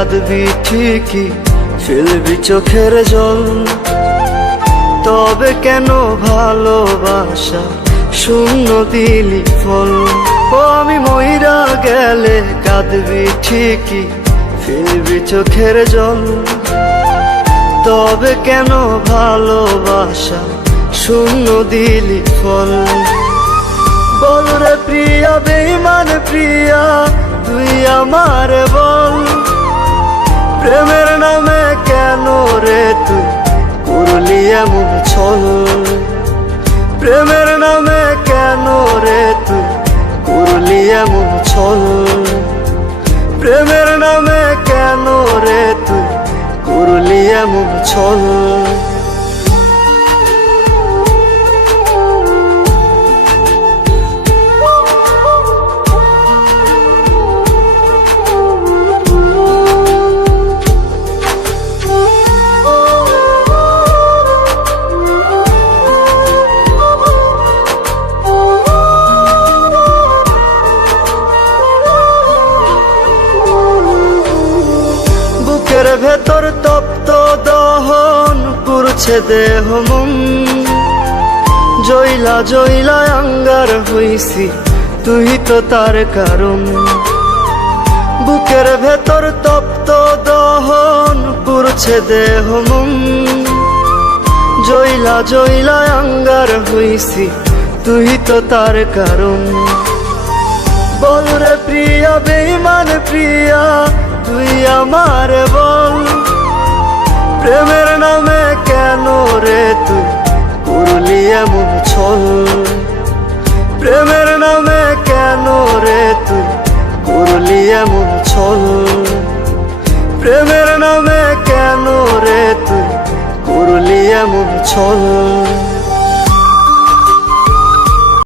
কাঁদবি ঠিকই, ফেলবি চোখের জল। তবে কেন ভালোবাসা শূন্য দিলি ফল? ও আমি মইরা গেলে কাঁদবি ঠিকই, ফেলবি চোখের জল। তবে কেন ভালোবাসা শূন্য দিলি ফল? বল রে প্রিয়া, বেঈমান প্রিয়া, তুই আমার বল। প্রেমের নামে কেন রে তুই করলি এমন ছল? প্রেমের নামে কেন রে তুই করলি এমন ছল? প্রেমের নামে কেন রে তুই করলি এমন ছল? বুকের ভেতর তপ্ত দহন পুরছে দেহ মন। জইলা জইলা আঙ্গার হইছি, তুই তো তার কারণ। বুকের ভেতর তপ্ত দহন পুরছে দেহ মন। জইলা জইলা আঙ্গার হইছি, তুই তো তার কারণ। বল রে প্রিয়া, বেঈমান প্রিয়া, তুই আমার বল। প্রেমের নামে কেন রে তুই করলি এমন ছল? প্রেমের নামে কেন রে তুই করলি এমন ছল? প্রেমের নামে কেন রে তুই করলি এমন ছল?